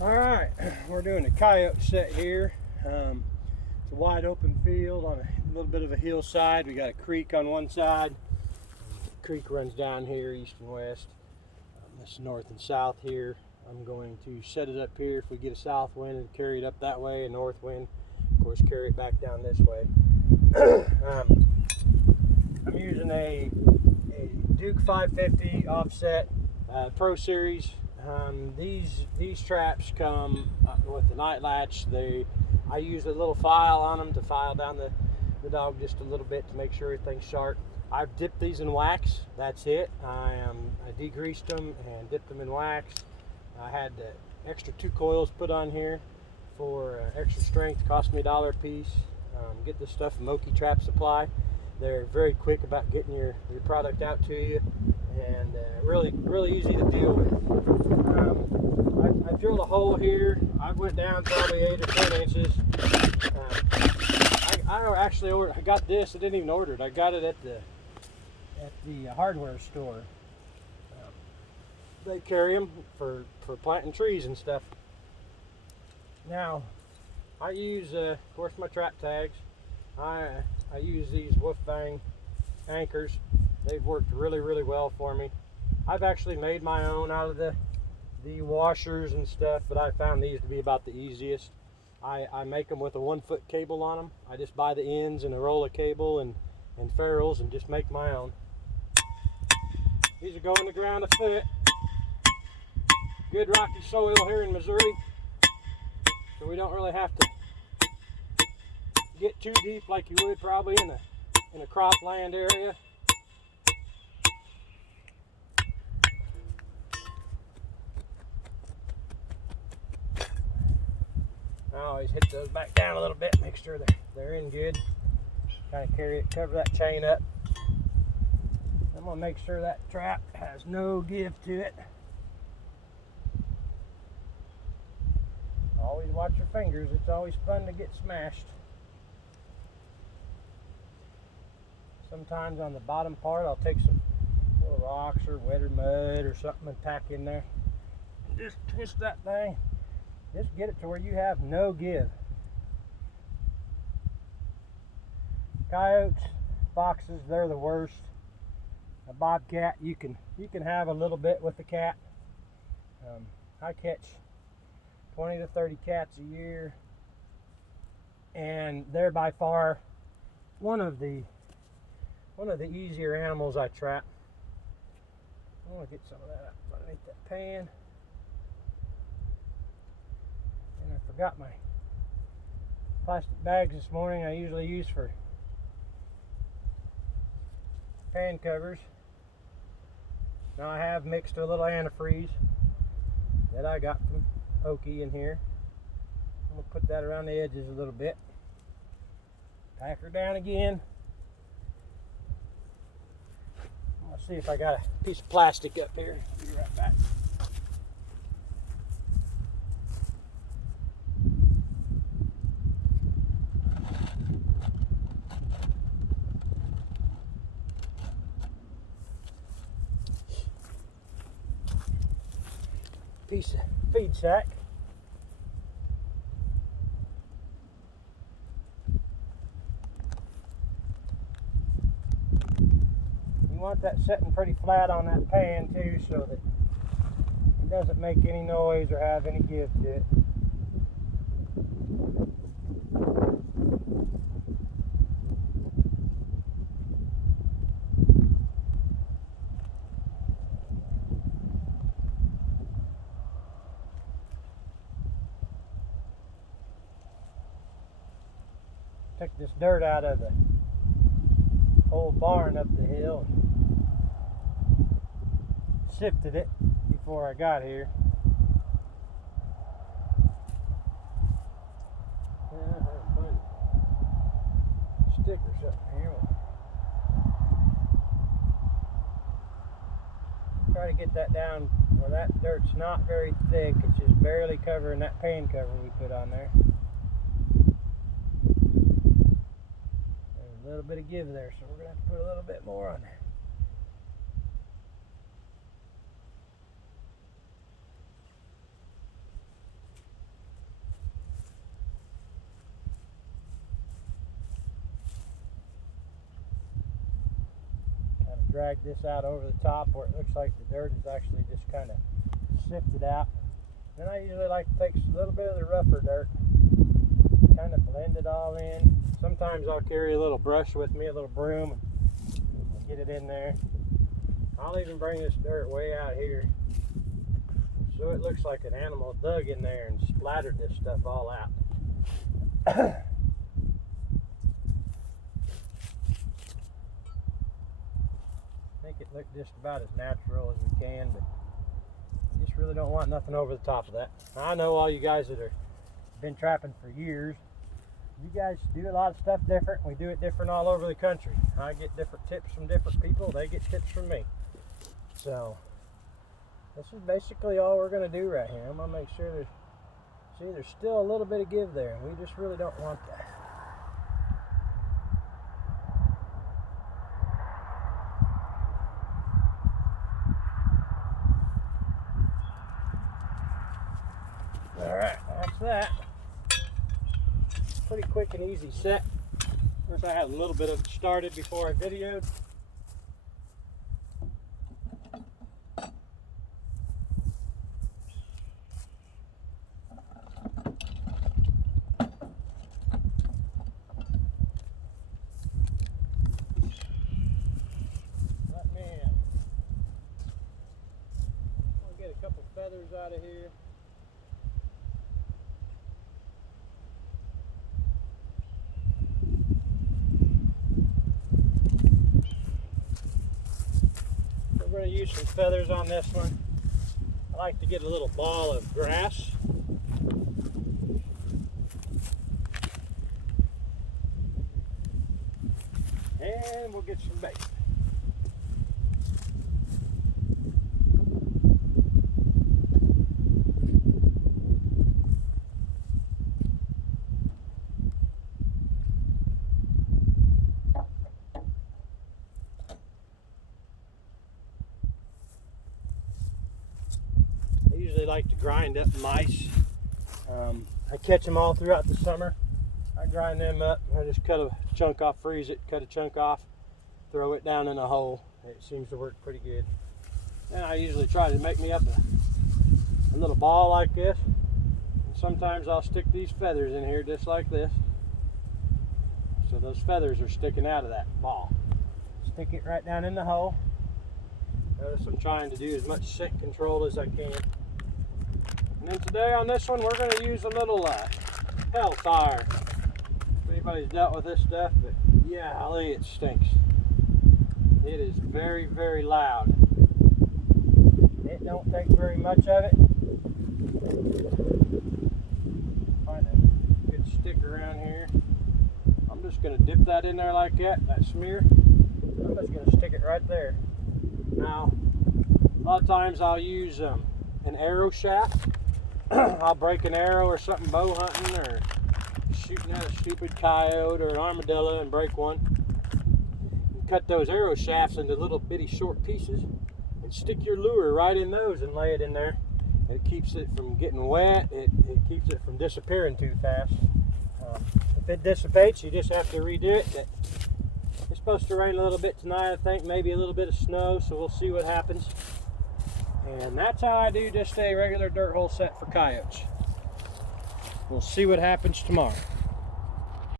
Alright, we're doing a coyote set here. It's a wide open field on a little bit of a hillside. We got a creek on one side. The creek runs down here east and west. This is north and south here. I'm going to set it up here. If we get a south wind, and carry it up that way, a north wind, of course, carry it back down this way. I'm using a Duke 550 offset Pro Series. These traps come with the night latch. I use a little file on them to file down the dog just a little bit to make sure everything's sharp. I've dipped these in wax. That's it. I degreased them and dipped them in wax. I had extra 2 coils put on here for extra strength. Cost me $1 a piece. Get this stuff from Okie Trap Supply. They're very quick about getting your product out to you, and really easy to deal with. I drilled a hole here. I went down probably 8 or 10 inches. I got this. I didn't even order it. I got it at the hardware store. They carry them for planting trees and stuff. Now, I use, of course, my trap tags. I use these Wolf Fang anchors. They've worked really well for me. I've actually made my own out of the washers and stuff, but I found these to be about the easiest. I make them with a 1-foot cable on them. I just buy the ends and a roll of cable and ferrules and just make my own. These are going in the ground a foot. Good rocky soil here in Missouri, so we don't really have to get too deep like you would probably in a cropland area. I always hit those back down a little bit, make sure they're in good. Kind of cover that chain up. I'm gonna make sure that trap has no give to it. Always watch your fingers. It's always fun to get smashed. Sometimes on the bottom part, I'll take some little rocks or wetter mud or something and pack in there. Just twist that thing. Just get it to where you have no give. Coyotes, foxes, they're the worst. A bobcat, you can have a little bit with the cat. I catch 20 to 30 cats a year, and they're by far one of the easier animals I trap. I want to get some of that up underneath that pan. And I forgot my plastic bags this morning. I usually use for pan covers. Now I have mixed a little antifreeze that I got from Okie in here. I'm going to put that around the edges a little bit. Pack her down again. I'm going to see if I got a piece of plastic up here. I'll be right back. Piece of feed sack. You want that setting pretty flat on that pan too, so that it doesn't make any noise or have any give to it. Took this dirt out of the old barn up the hill and sifted it before I got here. Yeah, I find a stick or something here. Try to get that down where that dirt's not very thick. It's just barely covering that pan cover we put on there. A little bit of give there, so we're going to have to put a little bit more on there. drag this out over the top where it looks like the dirt is actually just kind of sifted out. Then I usually like to take a little bit of the rougher dirt, kind of blend it all in. Sometimes I'll carry a little brush with me, a little broom, and get it in there. I'll even bring this dirt way out here so it looks like an animal dug in there and splattered this stuff all out. Make it look just about as natural as we can, but you just really don't want nothing over the top of that. Now, I know all you guys that have been trapping for years, you guys do a lot of stuff different. We do it different all over the country. I get different tips from different people. They get tips from me. So this is basically all we're going to do right here. I'm going to make sure there's still a little bit of give there. We just really don't want that. Alright, that's that. Pretty quick and easy set. Of course, I had a little bit of it started before I videoed. Let me I'll get a couple feathers out of here. We're going to use some feathers on this one. I like to get a little ball of grass. And we'll get some bait. I usually like to grind up mice. I catch them all throughout the summer. I grind them up. I just cut a chunk off, freeze it, cut a chunk off, throw it down in a hole. It seems to work pretty good. And I usually try to make me up a little ball like this. And sometimes I'll stick these feathers in here just like this. So those feathers are sticking out of that ball. Stick it right down in the hole. Notice I'm trying to do as much scent control as I can. And then today on this one, we're going to use a little hellfire. If anybody's dealt with this stuff, but yeah, golly, it stinks. It is very, very loud. It don't take very much of it. Find a good stick around here. I'm just going to dip that in there like that smear. I'm just going to stick it right there. Now, a lot of times I'll use an arrow shaft. I'll break an arrow or something bow hunting or shooting at a stupid coyote or an armadillo and break one. And cut those arrow shafts into little bitty short pieces and stick your lure right in those and lay it in there. It keeps it from getting wet. It keeps it from disappearing too fast. If it dissipates, you just have to redo it. It's supposed to rain a little bit tonight, I think, maybe a little bit of snow, so we'll see what happens. And that's how I do just a regular dirt hole set for coyotes. We'll see what happens tomorrow.